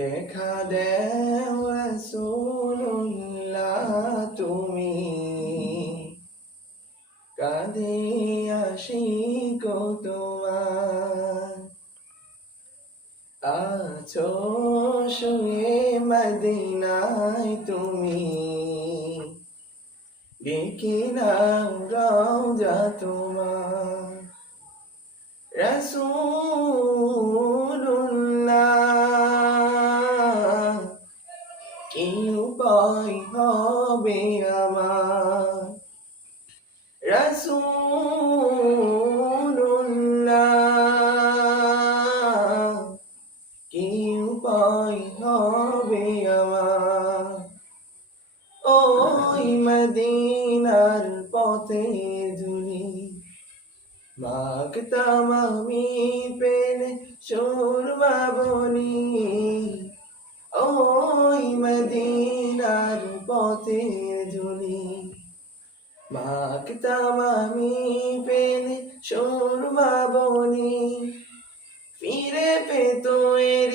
দেখা দেও রাসূলুল্লাহ তুমি, কাঁধে আশিক তোমার। আছো শুয়ে মদিনায় তুমি, দেখি নাও রওজা তোমার। রাসূলুল্লাহ কি উপায় হবে আমার, রাসূলুল্লাহ কি উপায় হবে আমার। ওই মদিনার পথের ধুলি মাখতাম আমি পেলে সুরমা বনি। ওই মদিনার পথের ধুলি মাখতাম আমি পেলে সুরমা বনি। ফিরে পেতো এর